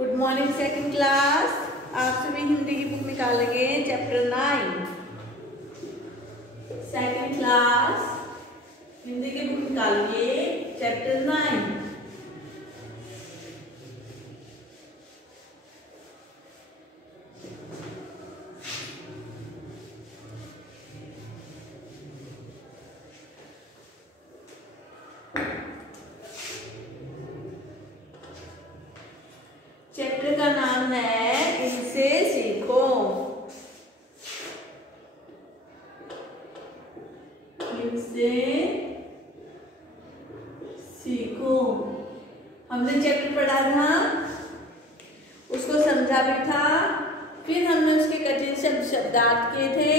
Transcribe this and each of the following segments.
Good morning second class. आप सभी हिंदी की बुक निकालेंगे चैप्टर 9। सेकंड क्लास हिंदी की बुक निकालिए चैप्टर 9। चैप्टर का नाम है इनसे सीखो। इनसे सीखो। हमने चैप्टर पढ़ा था, उसको समझा भी था, फिर हमने उसके कठिन शब्दार्थ किए थे,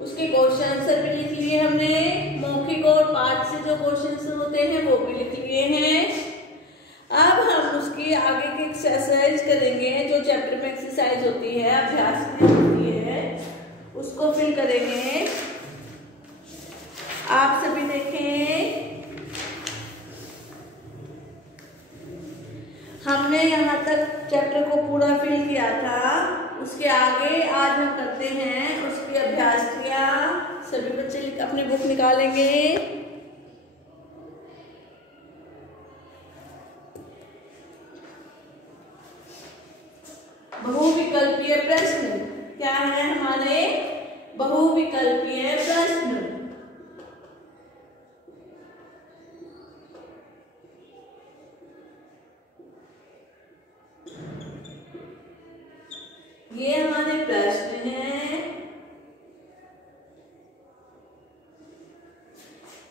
उसके क्वेश्चन आंसर भी लिख लिए हमने। मौखिक और पाठ से जो क्वेश्चन होते हैं वो भी लिख लिए हैं। अब हम उसकी आगे की एक्सरसाइज करेंगे, जो चैप्टर में एक्सरसाइज होती है, अभ्यास में होती है, उसको फिल करेंगे। आप सभी देखें, हमने यहाँ तक चैप्टर को पूरा फिल किया था। उसके आगे आज हम करते हैं उसकी अभ्यास क्रिया। सभी बच्चे अपनी बुक निकालेंगे। बहुविकल्पीय प्रश्न क्या है हमारे? बहुविकल्पीय प्रश्न। ये हमारे प्रश्न हैं।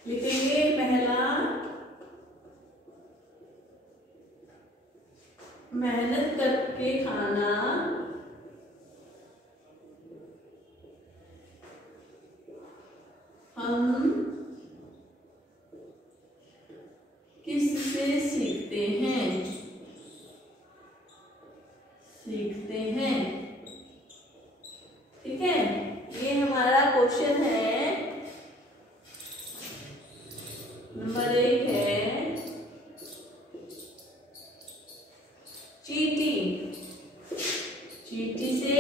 लिखेंगे पहला, मेहनत करके खाना हम किससे सीखते हैं? ठीक है, ये हमारा क्वेश्चन है। नंबर 1 है चींटी। चींटी से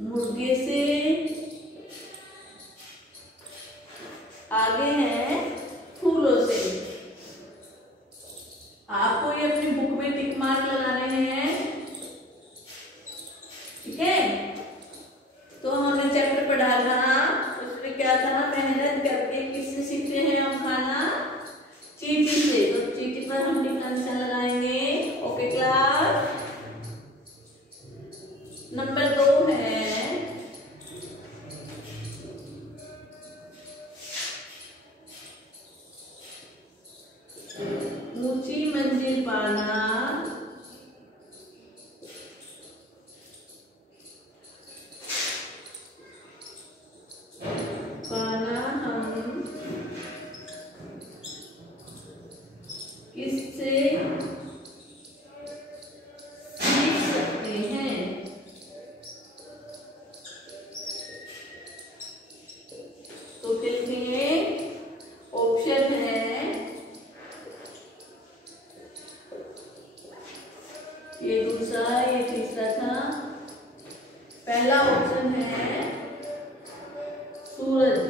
मुर्गे से आगे है फूलों से। आपको ये अपनी बुक में टिक मार्क लगाने हैं। ठीक है, तो हमने चैप्टर पढ़ा था, उसमें क्या था? मेहनत करके किससे सीखते हैं हम खाना? चींटी से। तो चींटी पर हम निशान लगाएंगे। Okay class. नंबर 2 है ऊंची मंजिल पाना हम किससे सीख सकते हैं? तो लिखेंगे ऑप्शन है, ये दूसरा, ये तीसरा था। पहला ऑप्शन है सूरज।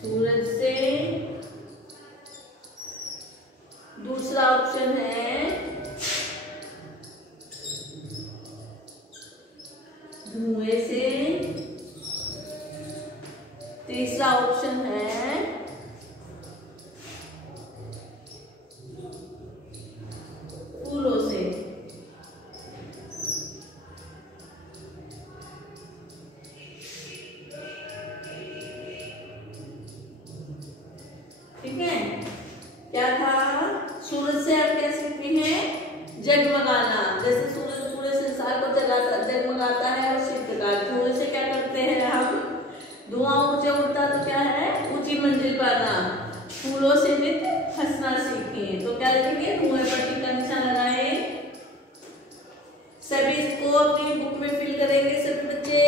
सूरज से। दूसरा ऑप्शन है धुएं से। तीसरा ऑप्शन है फूलों से। ठीक है, क्या था? सूरज से आप क्या सीखते हैं? जगमगाना। जैसे सूरज पूरे संसार को जगमगाता है, उसी प्रकार धुएं से क्या करते हैं हम? धुआं ऊंचे उड़ता तो क्या है? ऊंची मंजिल पाना। फूलों से नित्य हंसना सीखें। तो क्या लिखेंगे? धुएं पर टिक का निशान लगाए। सभी इसको अपनी बुक में फिल करेंगे सभी बच्चे।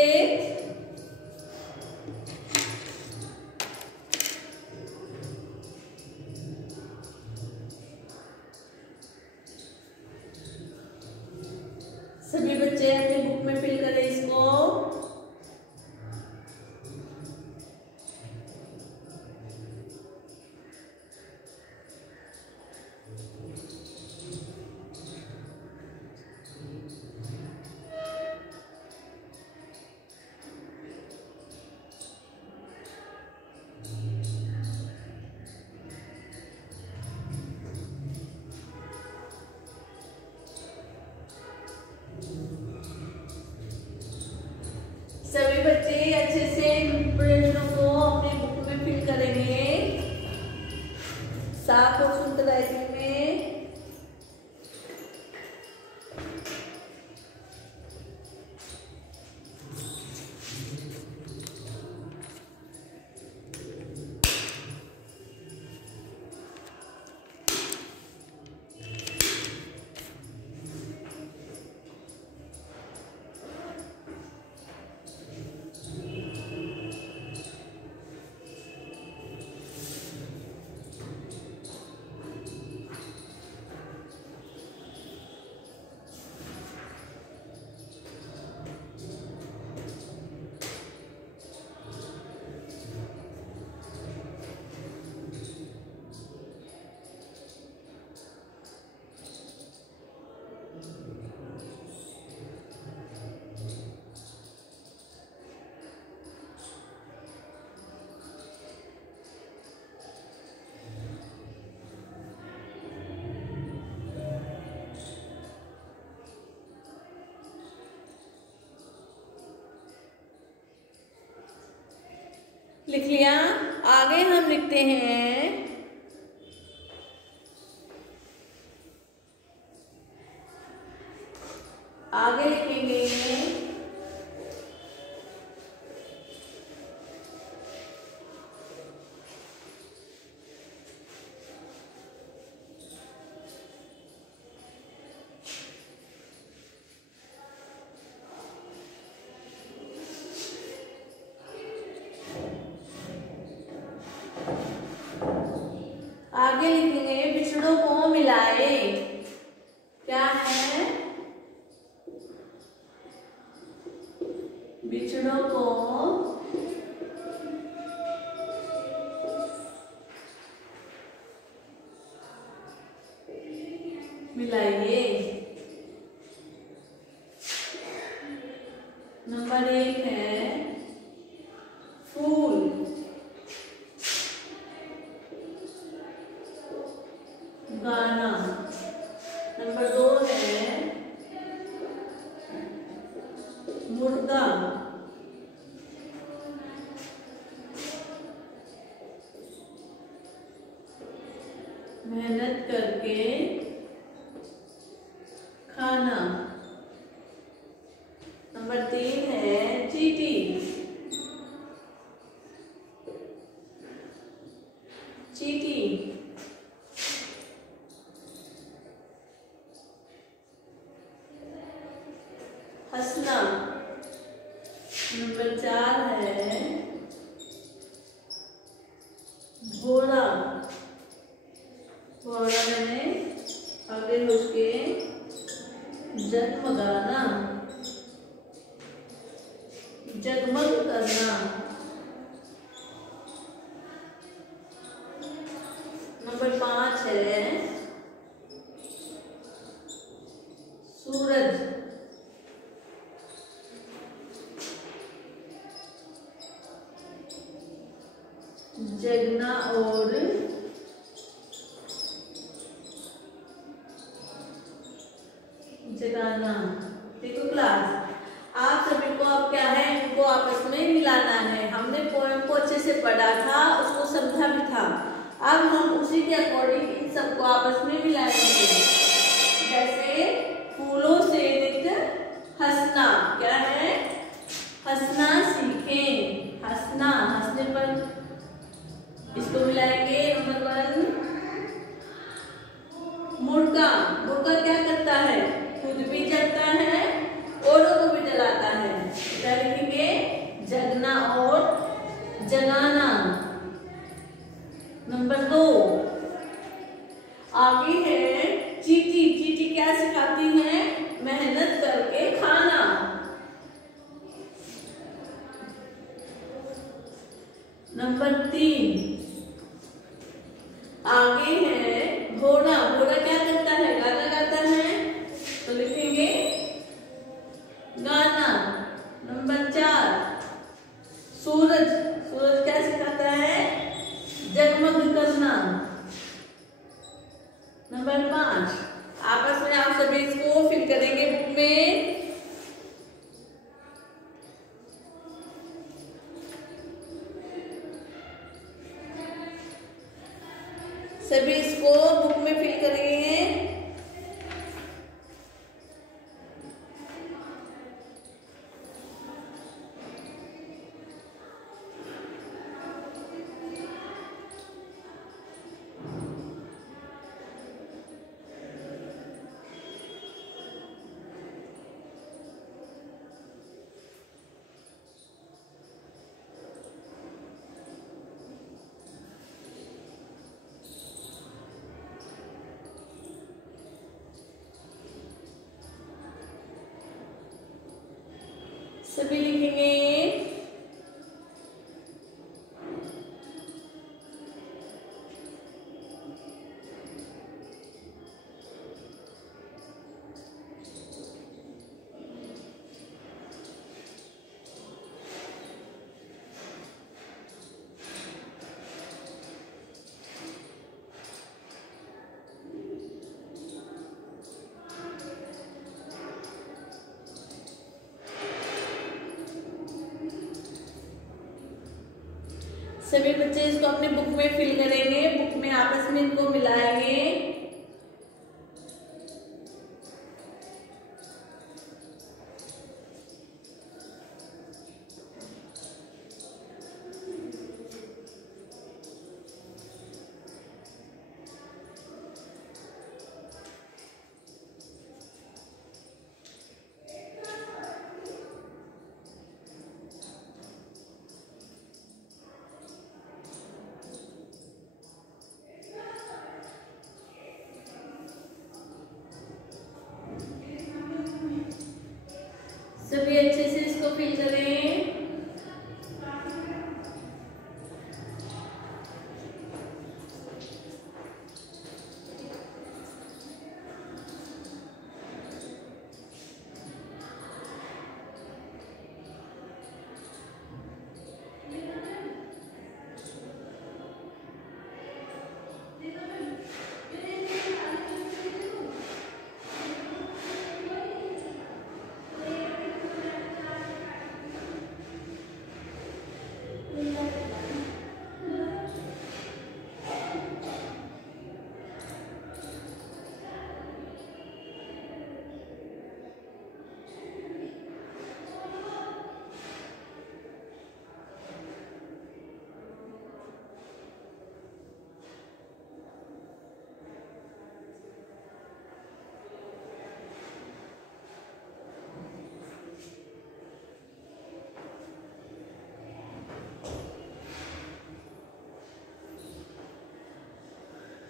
लिख लिया। आगे हम लिखते हैं आगे लिखेंगे बिछड़ों को मिलाए। क्या है? बिछड़ों को मिलाइए। नंबर 1 है फूल। गाना। नंबर 2 है मुर्गा। मेहनत करके खाना। नंबर 3 है चींटी। चींटी। हंसना। नंबर 4 है घोड़ा। घोड़ा मैंने आगे उसके जगमगाना, जगमग करना। नंबर 5 है सूरज। जगना और जगाना। देखो क्लास, आप सभी को अब क्या है, इनको आपस में मिलाना है। हमने पोएम को अच्छे से पढ़ा था, उसको समझा भी था। अब हम उसी के अकॉर्डिंग इन सबको आपस में मिलाएंगे। जैसे फूलों से नित हंसना। क्या है? हंसना सीखें। हंसना, हंसने पर इसको मिलाएंगे। नंबर 1 मुर्गा। मुर्गा क्या करता है? खुद भी जगता है, औरों को भी जगाता है। क्या लिखेंगे? जगना और जगाना। नंबर 2 आगे है चींटी। चींटी क्या सिखाती है? मेहनत करके खाना। नंबर 3 आगे है घोड़ा। घोड़ा क्या करता है? गाना गाता है, तो लिखेंगे गाना। नंबर 4 सूरज। सूरज क्या सिखाता है? जगमग करना। नंबर 5 आपस में आप सभी इसको फिल करेंगे बुक में। सभी इसको बुक में फिल करेंगे। सभी लिखेंगे। सभी बच्चे इसको अपनी बुक में फिल करेंगे, बुक में आपस में इनको मिलाएंगे। सभी अच्छे से इसको फिल करें।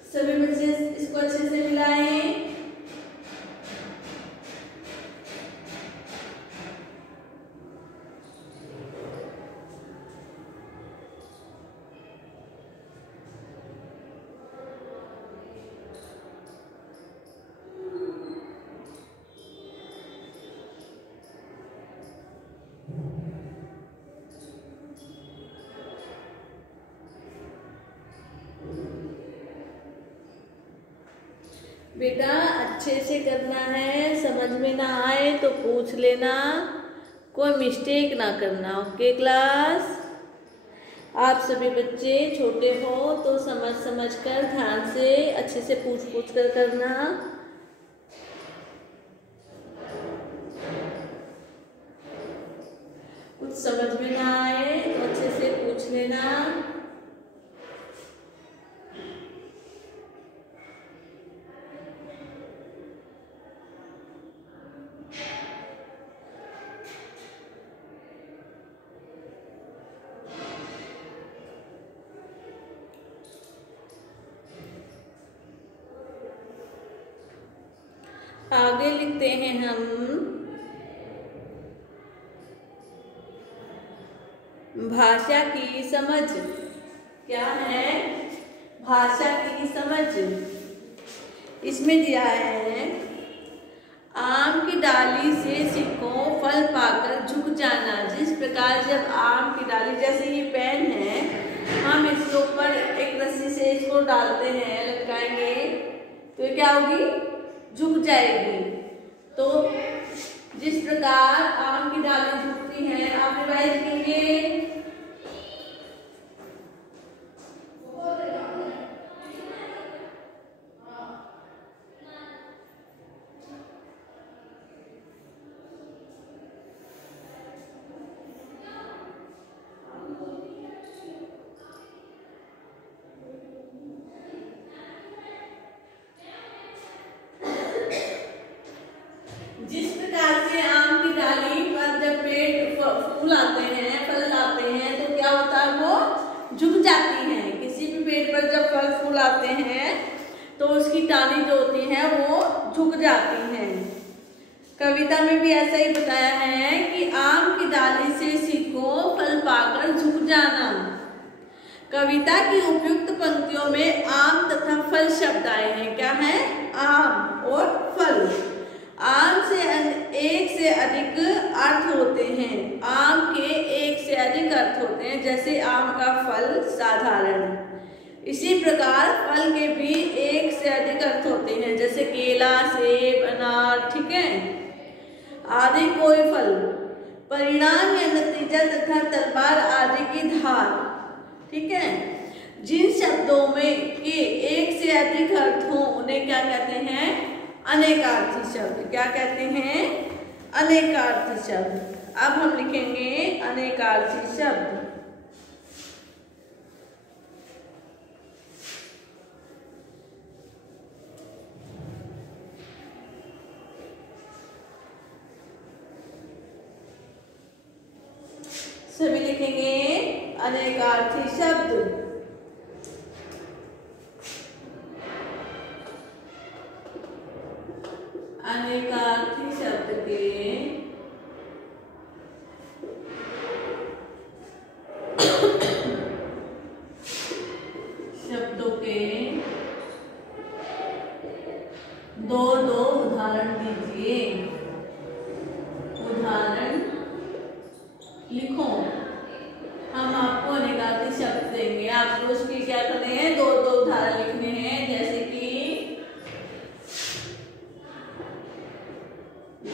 सभी बच्चे इसको अच्छे से मिलाएं। बेटा अच्छे से करना है, समझ में ना आए तो पूछ लेना, कोई मिस्टेक ना करना। Okay class? आप सभी बच्चे छोटे हो तो समझ कर ध्यान से अच्छे से पूछ कर करना। कुछ समझ में ना आए तो अच्छे से पूछ लेना। आगे लिखते हैं हम भाषा की समझ। क्या है? भाषा की समझ। इसमें दिया है आम की डाली से सिक्कों फल पाकर झुक जाना। जिस प्रकार जब आम की डाली, जैसे ये पेन है, हम इसके ऊपर एक रस्सी से इसको डालते हैं, लटकाएंगे तो ये क्या होगी? झुक जाएगी। तो जिस प्रकार आम की डाली झुकती है, आप रिवाइज कीजिए। जिस प्रकार से आम की डाली पर जब फूल आते हैं, फल आते हैं, तो क्या होता है? वो झुक जाती हैं। किसी भी पेड़ पर जब फल फूल आते हैं तो उसकी डाली जो होती है वो झुक जाती हैं। कविता में भी ऐसा ही बताया है कि आम की डाली से सीखो फल पाकर झुक जाना। कविता की उपयुक्त पंक्तियों में आम तथा फल शब्द आए हैं। क्या है? आम और फल। आम से एक से अधिक अर्थ होते हैं। आम के एक से अधिक अर्थ होते हैं, जैसे आम का फल साधारण। इसी प्रकार फल के भी एक से अधिक अर्थ होते हैं, जैसे केला, सेब, अनार, ठीक है, आदि कोई फल। परिणाम या नतीजा तथा तलवार आदि की धार। ठीक है। जिन शब्दों में के एक से अधिक अर्थ हो उन्हें क्या कहते हैं? अनेकार्थी शब्द। क्या कहते हैं? अनेकार्थी शब्द। अब हम लिखेंगे अनेकार्थी शब्द। सभी लिखेंगे अनेकार्थी शब्द। अनेकार्थी शब्द के शब्दों के दो उदाहरण दीजिए। उदाहरण लिखो। हम आपको अनेकार्थी शब्द देंगे, आपको उसकी क्या करने हैं? दो उदाहरण लिखने हैं। जैसे कि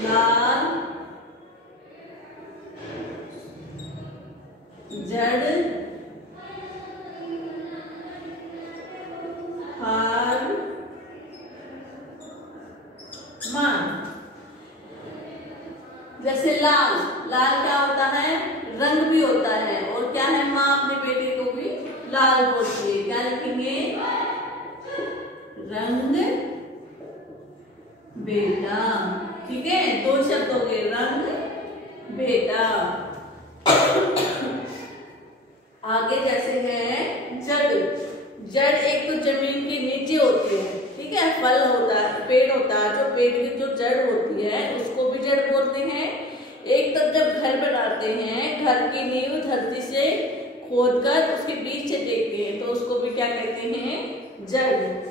लाल, जड़, हार, मान। जैसे लाल क्या होता है? रंग भी होता है। और क्या है? माँ अपने बेटे को भी लाल बोलती है। क्या लिखेंगे? रंग बेटा। ठीक है, दो शब्द हो गए, रंग बेटा। आगे जैसे है जड़ एक तो जमीन के नीचे होती है, ठीक है, फल होता है, पेड़ होता है, जो पेड़ की जो जड़ होती है उसको भी जड़ बोलते हैं। एक तो जब घर बनाते हैं, घर की नींव धरती से खोदकर उसके बीच से देखते हैं तो उसको भी क्या कहते हैं? जड़।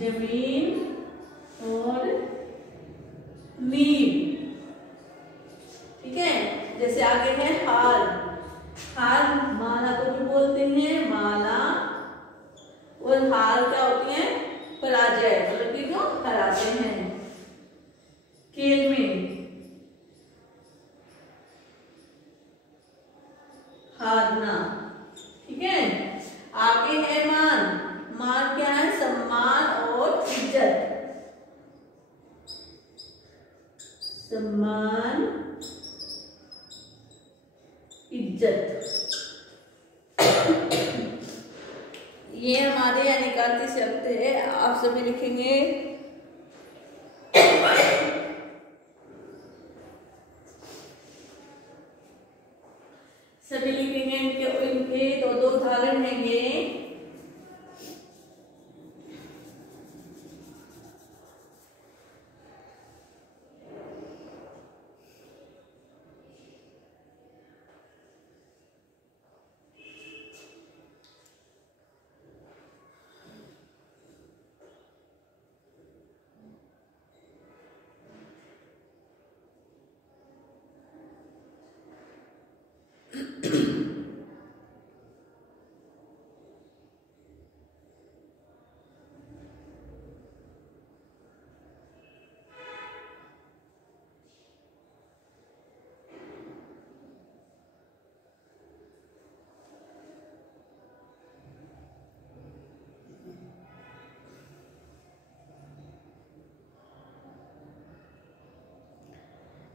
जमीन और नींव। ठीक है, जैसे आगे है हार माला को भी बोलते हैं, माला। और हार क्या होती है? पराजय, मतलब कि जो हराते हैं। खेल में हारना। ठीक है, आगे है मान क्या है? सम्मान और इज्जत। सम्मान, इज्जत। ये हमारे अनेकार्थी शब्द है। आप सभी लिखेंगे। सभी लिखेंगे। इनके दो उदाहरण हैं ये।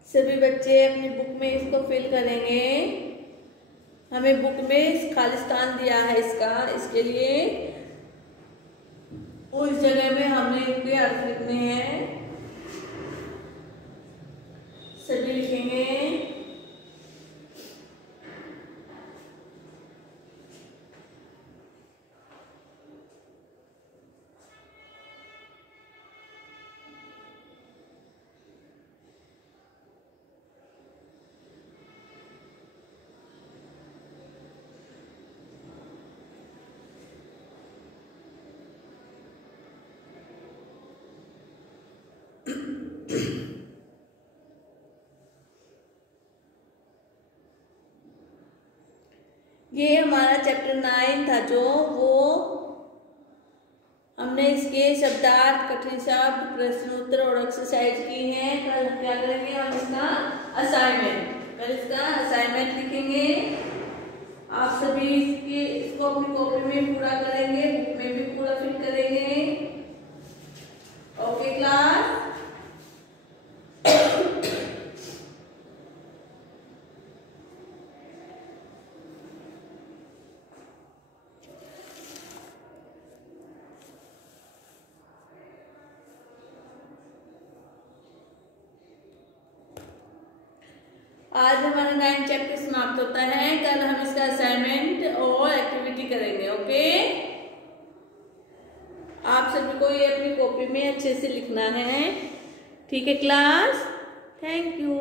सभी बच्चे अपनी बुक में इसको फिल करेंगे। हमें बुक में खाली स्थान दिया है इसके लिए उस जगह में हमने इनके अर्थ लिखने हैं। सभी लिखेंगे। ये हमारा चैप्टर 9 था जो वो हमने इसके शब्दार्थ, कठिन शब्द, प्रश्न उत्तर और एक्सरसाइज की है। कल क्या करेंगे हम इसका असाइनमेंट। कल इसका असाइनमेंट लिखेंगे। आप सभी इसको अपनी कॉपी में पूरा करेंगे, बुक में भी पूरा फिल करेंगे। Okay class. आज हमारा 9 चैप्टर समाप्त होता है। कल हम इसका असाइनमेंट और एक्टिविटी करेंगे। ओके, आप सभी को ये अपनी कॉपी में अच्छे से लिखना है। ठीक है क्लास, थैंक यू।